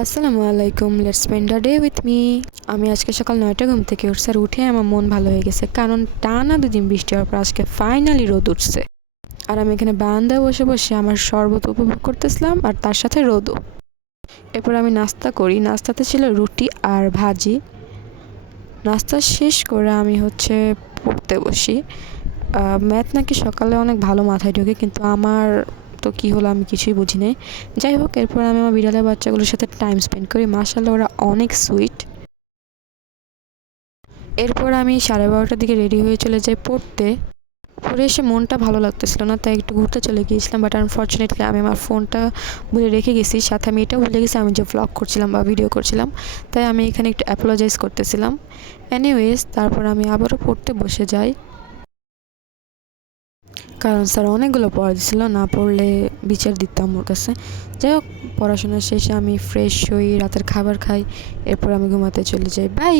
আসসালামু আলাইকুম, let's spend a day with me. আমি আজকে সকাল 9টা ঘুম থেকে উঠছি আর উঠে আমার মন ভালো হয়ে গেছে, কারণ টানা 2 দিন বৃষ্টি হওয়ার পর আজকে ফাইনালি রোদ উঠছে। আর আমি এখানে বারান্দায় বসে বসে আমার শরবত উপভোগ করতেছিলাম আর তার সাথে রোদও। এরপর আমি নাস্তা করি, নাস্তাতে ছিল রুটি আর ভাজি। নাস্তা শেষ করে আমি পড়তে বসি। ম্যাথ নাকি সকালে অনেক ভালো মাথায় ঢোকে, কিন্তু আমার তো কী হলো আমি কিছুই বুঝি নাই। যাই হোক, এরপর আমি আমার বিড়ালের বাচ্চাগুলোর সাথে টাইম স্পেন্ড করি। মাশাআল্লাহ, ওরা অনেক সুইট। এরপর আমি 12:30টার দিকে রেডি হয়ে চলে যাই পড়তে। পড়ে এসে মনটা ভালো লাগতেছিল না, তাই একটু ঘুরতে চলে গিয়েছিলাম। বাট আনফর্চুনেটলি আমি আমার ফোনটা ভুলে রেখে গেছি, সাথে আমি এটাও ভুলে গেছি আমি যে ভ্লগ করছিলাম বা ভিডিও করছিলাম। তাই আমি এখানে একটু অ্যাপোলোজাইজ করতেছিলাম। এনিওয়েজ, তারপর আমি আবারও পড়তে বসে যাই, কারণ স্যার অনেকগুলো পড়া দিছিল, না পড়লে বিচার দিতাম ওর কাছে। যাই হোক, পড়াশোনা শেষে আমি ফ্রেশ হই, রাতের খাবার খাই, এরপর আমি ঘুমাতে চলে যাই। বাই।